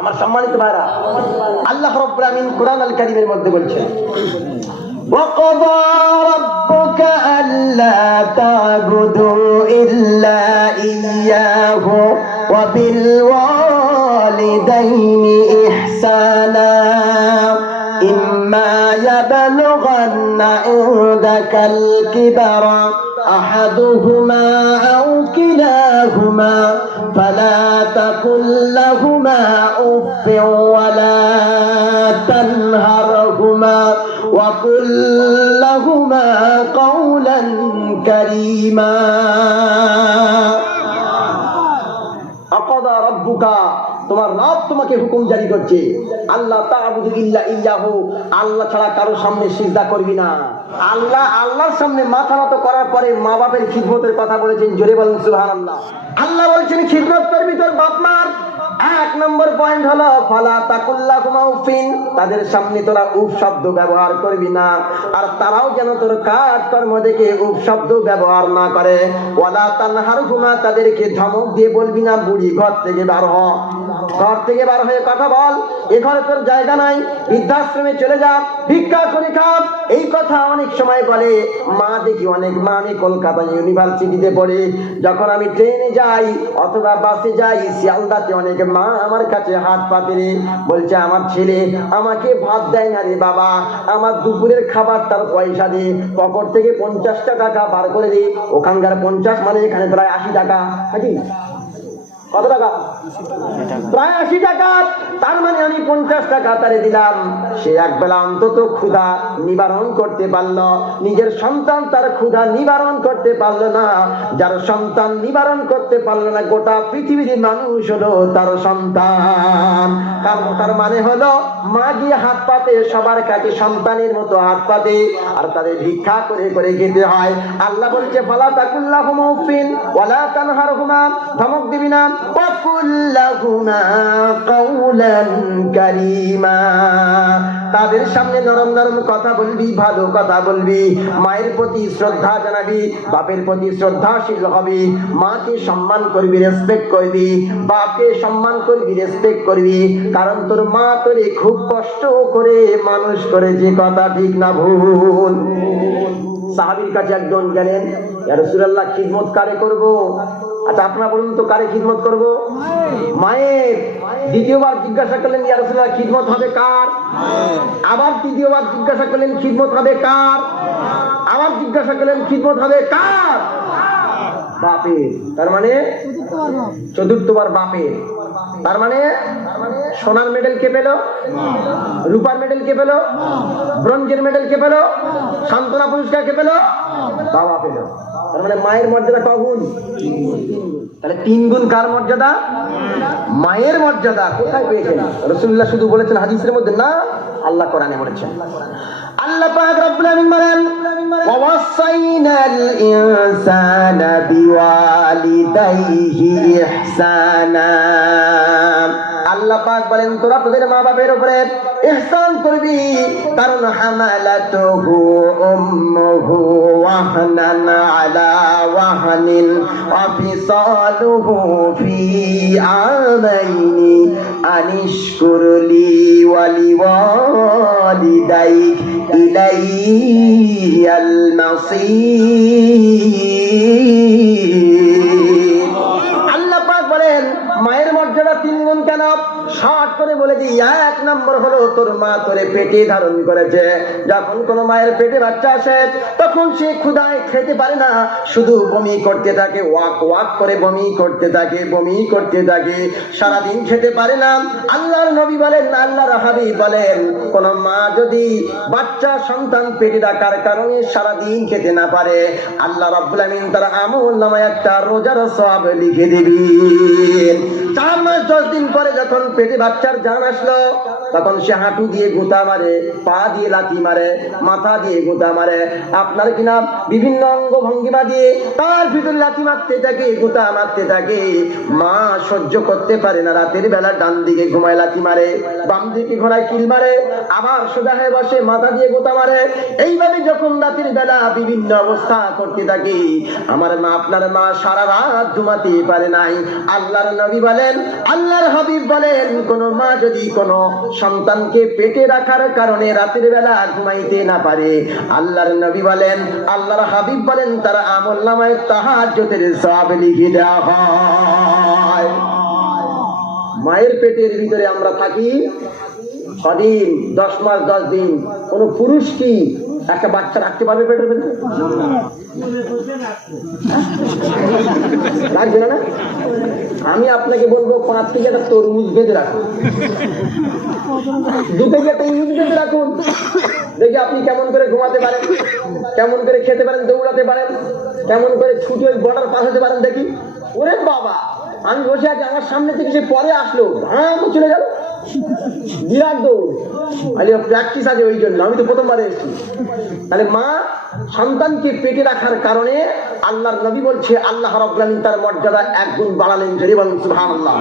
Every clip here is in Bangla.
আমার সম্মানিত ভাইরা আল্লাহ রব্বুল আমিন কোরআন আল কারীমের মধ্যে বলছেন وقضى ربك ألا تعبدوا إلا إياه وبالوالدين إحسانا إما يبلغن عندك الكبر أحدهما أو بينهما فلا تقل لهما أف ولا تنهرهما وقل لهما قولا كريما. أقضى ربك তোমার রব তোমাকে হুকুম জারি করছে। আল্লাহ ইল্লাহু আল্লাহ ছাড়া কারও সামনে সিজদা করবি না। আল্লাহ, আল্লাহর সামনে মাথা নত করার পরে মা বাপের খিদমতের কথা বলেছেন, জোরে বলেন, সুবহানাল্লাহ। আল্লাহ বলছেন, খিদমত করবি তোর বাপ মার? এক নম্বর পয়েন্ট হলো, ফালা তাকুল্লাহুমা উফিন তাদের সামনে তোরা উফ শব্দ ব্যবহার করবি না। আর তারাও যেন তোর কাজ কর্ম দেখে উফ শব্দ ব্যবহার না করে। ওয়ালা তানহারহুমা, তাদেরকে ধমক দিয়ে বলবি না, বুড়ি ঘর থেকে বার হ। ঘর থেকে বার হয়ে কথা বল। এখানে তোর জায়গা নাই। বৃদ্ধাশ্রমে চলে যা। ভিক্ষা করে খাপ এই কথা অনেক সময় বলে। মা দেখি অনেক মা আমি কলকাতা ইউনিভার্সিটিতে পড়ে। যখন আমি ট্রেনে যাই অথবা বাসে যাই, শিয়ালদাতে অনেক মা আমার কাছে হাত পাতে রে বলছে, আমার ছেলে, আমাকে ভাত দেয় না রে বাবা। আমার দুপুরের খাবার তার পয়সা দে। পকেট থেকে পঞ্চাশটা টাকা বার করে দে। ওখানকার পঞ্চাশ মানে এখানে প্রায় আশি টাকা। নাকি? কত টাকা? প্রায় আশি টাকা তার মানে আমি পঞ্চাশ টাকা তারে দিলাম। সে এক বেলা অন্তত ক্ষুধা নিবারণ করতে পারল। নিজের সন্তান তার ক্ষুধা নিবারণ করতে পারল না। যার সন্তান নিবারণ করতে পারল না, গোটা পৃথিবীর মানুষ হলো তার সন্তান। কারণ তার মানে হলো, মা গিয়ে হাত পাতে, সবার কাছে সন্তানের মতো হাত পাতে, আর তাদের ভিক্ষা করে করে খেতে হয়। আল্লাহ বলছে, ফালা তাকুল্লাহ ওয়ালা তানহারহুমা, ধমক দিবি না। তাদের সামনে নরম নরম কথা বলবি, ভালো কথা বলবি। মায়ের প্রতি শ্রদ্ধা জানাবি, বাপের প্রতি শ্রদ্ধাশীল হবি। মাকে সম্মান করবি রেসপেক্ট করবি। বাপকে সম্মান করবি রেসপেক্ট করবি। কারণ তোর মা তোরে খুব কষ্ট করে মানুষ করেছে, কথা ঠিক না ভুল। সাহাবির কাছে একজন গেলেন রসুল্লাহ খিদমত কারে করব? আচ্ছা আপনার বলুন তো কারে খিদমত করব? মায়ের। দ্বিতীয়বার জিজ্ঞাসা করলেন ইয়া রসুল্লাহ খিদমত হবে কার? আবার তৃতীয়বার জিজ্ঞাসা করলেন খিদমত হবে কার? আবার জিজ্ঞাসা করলেন খিদমত হবে কার? বাপের। তার মানে? চতুর্থবার বাপের। তার মানে? সোনার মেডেল কে পেল? রূপার মেডেল কে পেল? ব্রঞ্জের মেডেল কে পেল? সান্ত্বনা পুরস্কার কে পেল? বাবা পেল। তার মানে মায়ের মর্যাদা কগুণ? তাহলে তিন গুণ কার মর্যাদা? মায়ের মর্যাদা। কোথায় পেয়েছেন? রসুল্লাহ শুধু বলেছেন হাদিসের মধ্যে না, আল্লাহ কোরআনে বলেছেন। আল্লাহ পাক রব্বুল আলামিন বলেন ওয়াসাইনাল ইনসানা বিওয়ালিদাইহি ইহসানা। আল্লাহ পাক বলেন, তোরা তোদের মা বাপের উপরে ইহসান করবি। কারণ হামালাতুহু উম্মুহু ওয়াহনান আলা ওয়াহনিন ওয়া ফিসালুহু ফি আমাইনি আনিশকুরলি ওয়ালি ওয়ালিদাইক ইলাইয়াল মাসির তিন গুণ কেন শর্ট করে বলে দিই এক নম্বর হলো তোর মা তোরে পেটে ধারণ করেছে। যখন কোন মায়ের পেটে বাচ্চা আসে, তখন সে ক্ষুদায় খেতে পারে না। শুধু বমি করতে থাকে, ওয়াক ওয়াক করে বমি করতে থাকে, বমি করতে থাকে। সারাদিন খেতে পারে না। আল্লাহর নবী বলেন, আল্লাহর হাবিব বলেন, কোন মা যদি বাচ্চা সন্তান পেটে রাখার কারণে সারাদিন খেতে না পারে, আল্লাহ রাব্বুল আমিন তার আমল নামায় একটা রোজার সব লিখে দিবেন চার মাস দশ দিন পরে যখন পেটে বাচ্চার জান আসলো, তখন সে হাঁটু দিয়ে গুতা মারে, পা দিয়ে লাথি মারে, মাথা দিয়ে গুতা মারে। আপনার কিনা বিভিন্ন অঙ্গ ভঙ্গিমা দিয়ে তার ভিতরে লাথি মারতে থাকে, গুতা মারতে থাকে। মা সহ্য করতে পারে না, রাতের বেলা ডান দিকে ঘুমায় লাথি মারে, বাম দিকে ঘোড়ায় কিল মারে, আবার সোজা হয়ে বসে মাথা দিয়ে গোতা মারে। এইভাবে যখন রাতের বেলা বিভিন্ন অবস্থা করতে থাকি, আমার মা, আপনার মা সারা রাত ঘুমাতে পারে নাই। আল্লাহর নবী বলেন, আল্লাহর হাবিব বলেন কোন মা যদি কোন সন্তানকে পেটে রাখার কারণে রাতের বেলা ঘুমাইতে না পারে, আল্লাহর নবী বলেন, আল্লাহর হাবিব বলেন, তার আমল নামায় তাহাজ্জুদের সওয়াব লিখে দেওয়া হয়। মায়ের পেটের ভিতরে আমরা থাকি ছদিন দশ মাস, দশ দিন। কোন পুরুষ কি একটা বাচ্চা রাখতে পারবে পেটের ভিতরে? রাখবে না আমি আপনাকে বলব, পাঁচ থেকে একটা তরমুজ বেঁধে রাখুন। দু থেকে একটা বেঁধে রাখুন। দেখি আপনি কেমন করে ঘুমাতে পারেন, কেমন করে খেতে পারেন, দৌড়াতে পারেন, কেমন করে ছুটি ওই বর্ডার পার হতে পারেন দেখি। ওরে বাবা! আমি বসে আছি, আমার সামনে থেকে সে পরে আসলো। ভাঙা চলে গেল। বিরাট দৌড়। আরে প্র্যাকটিস আছে ওই জন্য, আমি তো প্রথমবার এসেছি। তাহলে মা সন্তানকে পেটে রাখার কারণে আল্লাহর নবী বলছে, আল্লাহ রব্লান তার মর্যাদা এক গুণ বাড়ালেন জরিবান সুহান আল্লাহ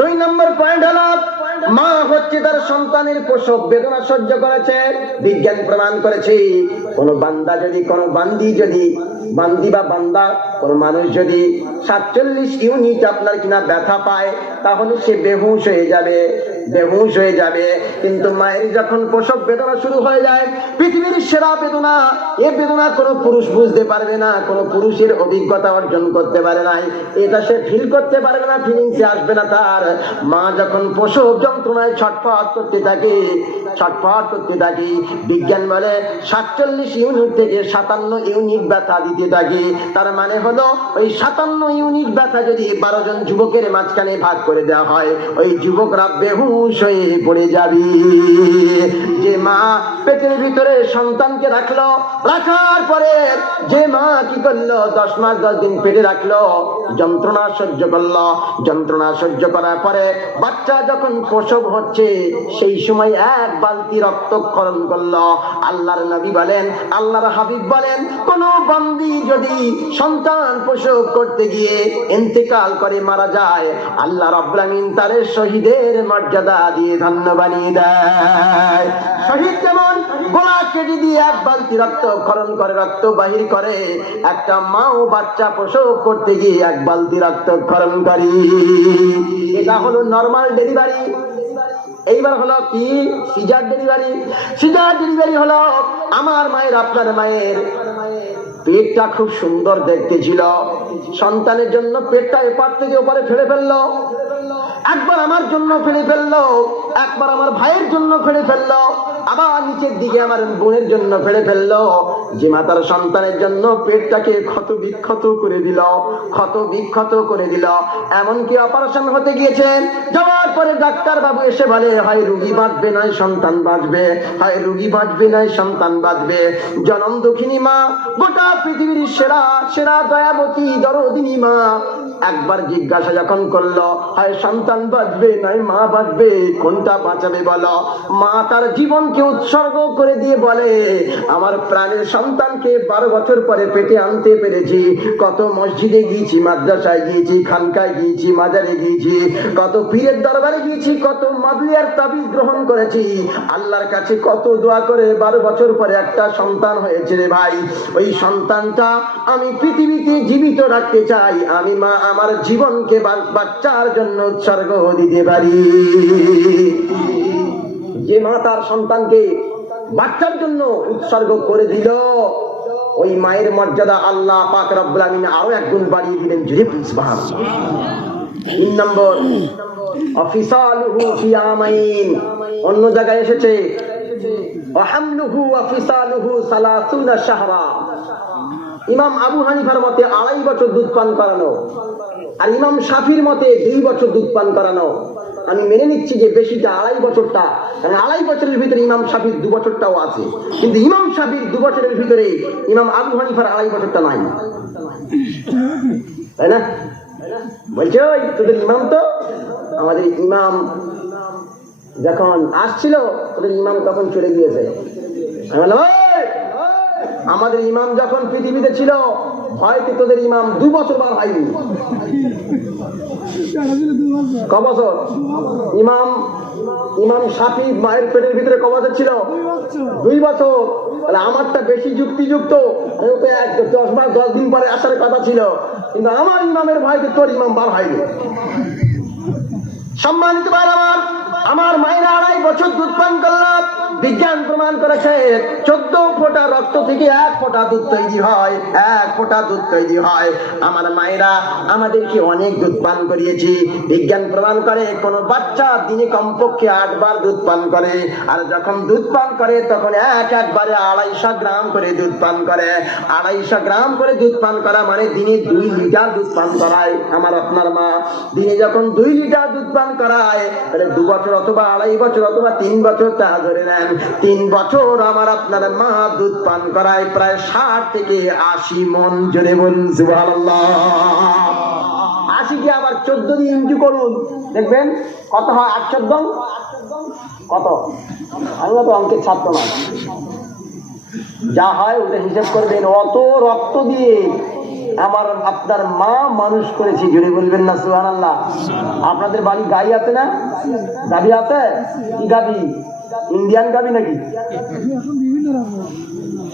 দুই নম্বর পয়েন্ট হলো মা হচ্ছে তার সন্তানের প্রসব বেদনা সহ্য করেছে, বিজ্ঞান প্রমাণ করেছে। কোন বান্দা যদি, কোন বান্দি যদি, বান্দি বা বান্দা, কোন মানুষ যদি সাতচল্লিশ ইউনিট আপনার কিনা ব্যথা পায়, তাহলে সে বেহুশ হয়ে যাবে। বেহুশ হয়ে যাবে। কিন্তু মায়ের যখন প্রসব বেদনা শুরু হয়ে যায়, পৃথিবীর সেরা বেদনা, এ বেদনা কোনো পুরুষ বুঝতে পারবে না, কোনো পুরুষের অভিজ্ঞতা অর্জন করতে পারে নাই। এটা সে ফিল করতে পারবে না ফিলিংসে আসবে না তার। মা যখন প্রসব যন্ত্রণায় ছটফট করতে থাকে, ছটফট করতে থাকি, বিজ্ঞান বলে সাতচল্লিশ ইউনিট থেকে সাতান্ন ইউনিট ব্যথা দিতে থাকে। তার মানে হলো, ওই সাতান্ন ইউনিট ব্যথা যদি বারো জন যুবকের মাঝখানে ভাগ করে দেওয়া হয়, ওই যুবকরা হয়ে পড়ে যাবে। যে মা পেটের ভিতরে সন্তানকে রাখল, রাখার পরে যে মা কি করল, দশ মাস, দশ দিন পেটে রাখল, যন্ত্রণা সহ্য করল। যন্ত্রণা সহ্য করার পরে বাচ্চা যখন প্রসব হচ্ছে, সেই সময় এক বালতি রক্তক্ষরণ করল। আল্লাহর নবী বলেন, আল্লাহর হাবিব বলেন, কোন বন্দি যদি সন্তান প্রসব করতে গিয়ে ইন্তেকাল করে মারা যায়, আল্লাহ রব্রামিন তারে শহীদের মর্যাদা দিয়ে ধন্য বানিয়ে দেয়। শহীদ যেমন গোলা কেটে দিয়ে এক বালতি রক্ত খরণ করে, রক্ত বাহির করে, একটা মাও বাচ্চা প্রসব করতে গিয়ে এক বালতি রক্ত খরণ করে। এটা হলো নর্মাল ডেলিভারি এইবার হলো কি? সিজার ডেলিভারি সিজার ডেলিভারি হলো আমার মায়ের, আপনার মায়ের। পেটটা খুব সুন্দর দেখতে ছিল। সন্তানের জন্য পেটটা এপার থেকে ওপারে ফেলে ফেলল। একবার আমার জন্য ফেলে ফেলল, একবার আমার ভাইয়ের জন্য ফেলে ফেলল, আবার নিচের দিকে আমার বোনের জন্য ফেলে ফেলল। যে মাতার সন্তানের জন্য পেটটাকে ক্ষত বিক্ষত করে দিল, ক্ষত বিক্ষত করে দিল। এমনকি অপারেশন হতে গিয়েছে, যাওয়ার পরে ডাক্তার বাবু এসে বলে, হয় রুগী বাঁচবে নয় সন্তান বাঁচবে। হয় রুগী বাঁচবে নয় সন্তান বাঁচবে। জনম দুঃখিনী মা, গোটা পৃথিবীর সেরা সেরা দয়াবতী, দরদিনী মা একবার জিজ্ঞাসা যখন করল, হয় সন্তান, বাঁচবে নয় মা বাঁচবে? কোনটা বাঁচাবে বলো? মা তার জীবনকে উৎসর্গ করে দিয়ে বলে, আমার প্রাণের সন্তানকে বারো বছর পরে পেটে আনতে পেরেছি। কত মসজিদে গিয়েছি, মাদ্রাসায় গিয়েছি, খানকায় গিয়েছি, মাজারে গিয়েছি। কত পীরের দরবারে গিয়েছি, কত মাদলিয়ার তাবিজ গ্রহণ করেছি। আল্লাহর কাছে কত দোয়া করে বারো বছর পরে একটা সন্তান হয়েছে রে ভাই। ওই সন্তানটা আমি পৃথিবীকে জীবিত রাখতে চাই। আমি মা, আমার জীবনকে বাচ্চার জন্য উৎসর্গ দিতে পারি। যে মা তার সন্তানকে বাচ্চার জন্য উৎসর্গ করে দিল ওই মায়ের মর্যাদা আল্লাহ পাক রব্বুল আমিন আরও একগুণ বাড়িয়ে দিলেন জুড়ে সুবহান তিন নম্বর, অফিসালুহু ফি আমাইন অন্য জায়গায় এসেছে। ওয়াহামলুহু ওয়া ফিসালুহু সালাসুনা শাহরা। ইমাম আবু হানিফার মতে আড়াই বছর দুধ পান করানো আর ইমাম শাফির মতে দুই বছর দুধ পান করানো। আমি মেনে নিচ্ছি যে বেশিটা আড়াই বছরটা কারণ আড়াই বছরের ভিতরে ইমাম শাফির দু বছরটাও আছে। কিন্তু ইমাম শাফির দু বছরের ভিতরে ইমাম আবু হানিফার আড়াই বছরটা নাই। তাই না? বলছে ওই তোদের ইমাম তো? আমাদের ইমাম যখন আসছিল তোদের ইমাম তখন চলে গিয়েছে। আমি বললাম, "ওই, আমাদের ইমাম যখন পৃথিবীতে ছিল হয়তো তোদের ইমাম দু বছর বার হয়নি? ক বছর? ইমাম ইমাম সাফি মায়ের পেটের ভিতরে ক বছর ছিল? দুই বছর। তাহলে আমারটা বেশি যুক্তিযুক্ত। এক, দশ মাস দশ দিন পরে আসার কথা ছিল। কিন্তু আমার ইমামের ভাইকে তোর ইমাম বার হয়নি? সম্মানিত আমার আমার মায়ের আড়াই বছর দুধ পান করলাম বিজ্ঞান প্রমাণ করেছে, চোদ্দ ফোঁটা রক্ত থেকে এক ফোঁটা দুধ তৈরি হয়, এক ফোঁটা দুধ তৈরি হয়। আমার মায়েরা আমাদেরকে অনেক দুধ পান করিয়েছে। বিজ্ঞান প্রমাণ করে, কোনো বাচ্চা দিনে কমপক্ষে আটবার দুধ পান করে। আর যখন দুধ পান করে, তখন এক একবারে আড়াইশো গ্রাম করে দুধ পান করে। আড়াইশো গ্রাম করে দুধ পান করা মানে দিনে দুই লিটার দুধ পান করায়। আমার আপনার মা দিনে যখন দুই লিটার দুধ পান করায়, তাহলে দু বছর অথবা আড়াই বছর অথবা তিন বছর তা ধরে নেন। তিন বছর আমার আপনার মা দুধ পান করায় প্রায় ষাট থেকে আশি মন জোরে বলুন আশি কি আবার চোদ্দ দিয়ে ইন্টু করুন? দেখবেন, কত হয়? আট চোদ্দ? কত? আমি তো অঙ্কের ছাত্র না। যা হয় ওটা হিসাব করবেন অত রক্ত দিয়ে আমার আপনার মা মানুষ করেছি জুড়ে বলবেন না সুহান আল্লাহ আপনাদের বাড়ি গাড়ি আছে না? গাড়ি আছে? কি গাবি ইন্ডিয়ান গাবি নাকি?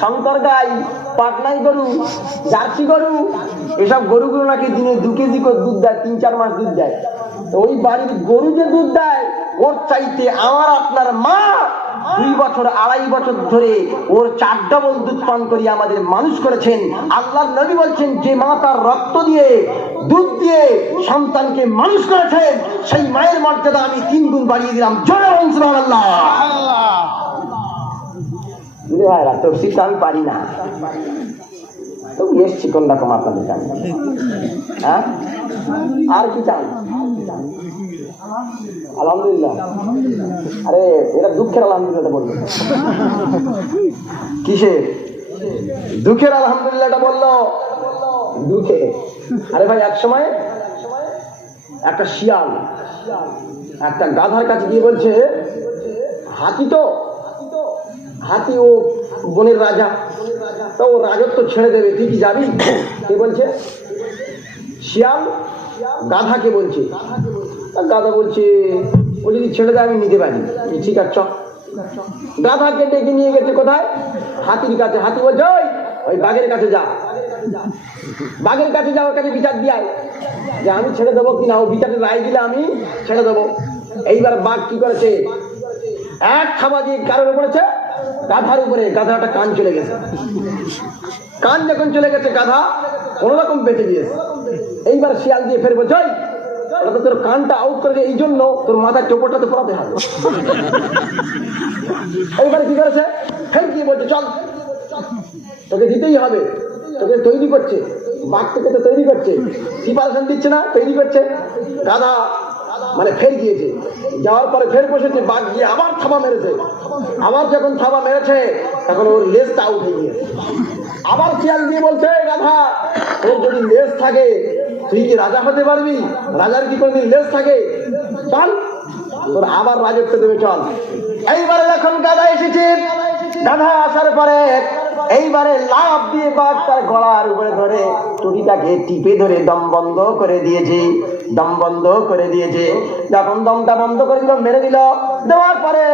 শঙ্কর গাই, পাটনাই গরু, জার্সি গরু, এসব গরুগুলো নাকি দিনে দু কেজি করে দুধ দেয়, তিন চার মাস দুধ দেয়। ওই বাড়ির গরু যে দুধ দেয় ওর চাইতে আমার আপনার মা দুই বছর আড়াই বছর ধরে ওর চার ডবল দুধ পান করিয়ে আমাদের মানুষ করেছেন। আল্লাহ নবী বলছেন যে মা তার রক্ত দিয়ে দুধ দিয়ে সন্তানকে মানুষ করেছেন সেই মায়ের মর্যাদা আমি তিন গুণ বাড়িয়ে দিলাম। জয় আল্লাহ আমি পারি না। তবু এসছি কোন রকম আপনাদের কাছে হ্যাঁ? আর কি চান আলহামদুলিল্লাহ। আরে, এটা দুঃখের আলহামদুলিল্লাহ বলল। কিসে? দুঃখের আলহামদুলিল্লাহটা বলল। দুঃখে? আরে ভাই, এক সময় একটা শিয়াল, একটা গাধার কাছে গিয়ে বলছে হাতি তো? হাতি ও বনের রাজা? তো ও রাজত্ব ছেড়ে দেবে, তুই কি যাবি? কে বলছে? শিয়াল? গাধাকে বলছে। গাধা বলছে, ও যদি ছেড়ে দেয়, আমি নিতে পারি। ঠিক আছে। গাধাকে ডেকে নিয়ে গেছে কোথায়? হাতির কাছে। হাতি বলছে, ওই ওই বাঘের কাছে যা। বাঘের কাছে যাওয়ার কাছে বিচার দিয়ে যে আমি ছেড়ে দেবো কিনা? ও বিচারের রায় দিলে আমি ছেড়ে দেবো। এইবার বাঘ কি করেছে? এক খাবার দিয়ে কারোর পড়েছে গাধার উপরে গাধাটা কান চলে গেছে। কান যখন চলে গেছে গাধা কোন রকম বেঁচে গিয়েছে। এইবার শিয়াল দিয়ে ফেরবো বলছে "ওই, ওটা তোর কানটা আউট করে এই জন্য তোর মাথার চোপড়টা তো পড়াতে হবে। এইবার কি করেছে? ফের গিয়ে বলছে চল। তোকে দিতেই হবে। তোকে তৈরি করছে। বাঘ তোকে তো তৈরি করছে। প্রিপারেশন দিচ্ছে না তৈরি করছে। গাধা মানে ফের গিয়েছে। যাওয়ার পরে ফের বসেছে, বাঘ গিয়ে আবার থাবা মেরেছে। আবার যখন থাবা মেরেছে, তখন ওর লেজটা হয়ে গিয়েছে। আবার শিয়াল দিয়ে বলছে, "এই গাধা তোর যদি লেজ থাকে, তুই কি রাজা হতে পারবি? রাজার কি কোনদিন লেজ থাকে? চল, তোর আবার রাজত্ব দেবে, চল। এইবারে যখন গাধা এসেছে, গাধা আসার পরে এইবারে লাভ দিয়ে বাঘ তার গলার উপরে ধরে টুটিটাকে টিপে ধরে দম বন্ধ করে দিয়েছে, দম বন্ধ করে দিয়েছে। যখন দমটা বন্ধ করে দিল, মেরে দিল। দেওয়ার পরে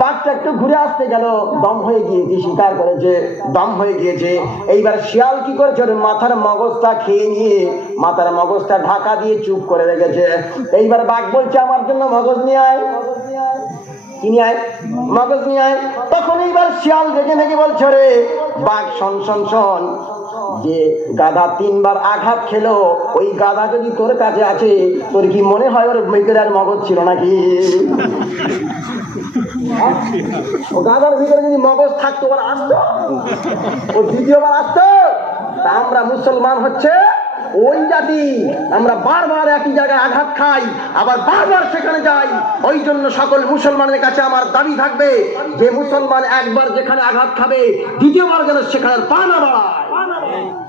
বাঘটা একটু ঘুরে আসতে গেল, দম হয়ে গিয়েছে স্বীকার করেছে, দম হয়ে গিয়েছে। এইবার শিয়াল কি করেছে? ওর মাথার মগজটা খেয়ে নিয়ে মাথার মগজটা ঢাকা দিয়ে চুপ করে রেখেছে। এইবার বাঘ বলছে, আমার জন্য মগজ নিয়ে আয়। কি আয়, মগজ নিয়ে আয়। তখন এইবার শিয়াল দেখে নাকি বলছে রে বাঘ, শোন শোন শোন। যে গাধা তিনবার আঘাত খেলো, ওই গাধা যদি তোর কাছে আছে, তোর কি মনে হয় ওর মেয়েদের আর মগজ ছিল নাকি? ও গাধার ভিতরে যদি মগজ থাকতো, ওর আসতো। ও দ্বিতীয়বার আসতো। তা আমরা মুসলমান হচ্ছে ওই জাতি আমরা বারবার একই জায়গায় আঘাত খাই, আবার বারবার সেখানে যাই। ওই জন্য সকল মুসলমানের কাছে আমার দাবি থাকবে যে মুসলমান একবার যেখানে আঘাত খাবে, দ্বিতীয়বার যেন সেখানে পা না বাড়ায়।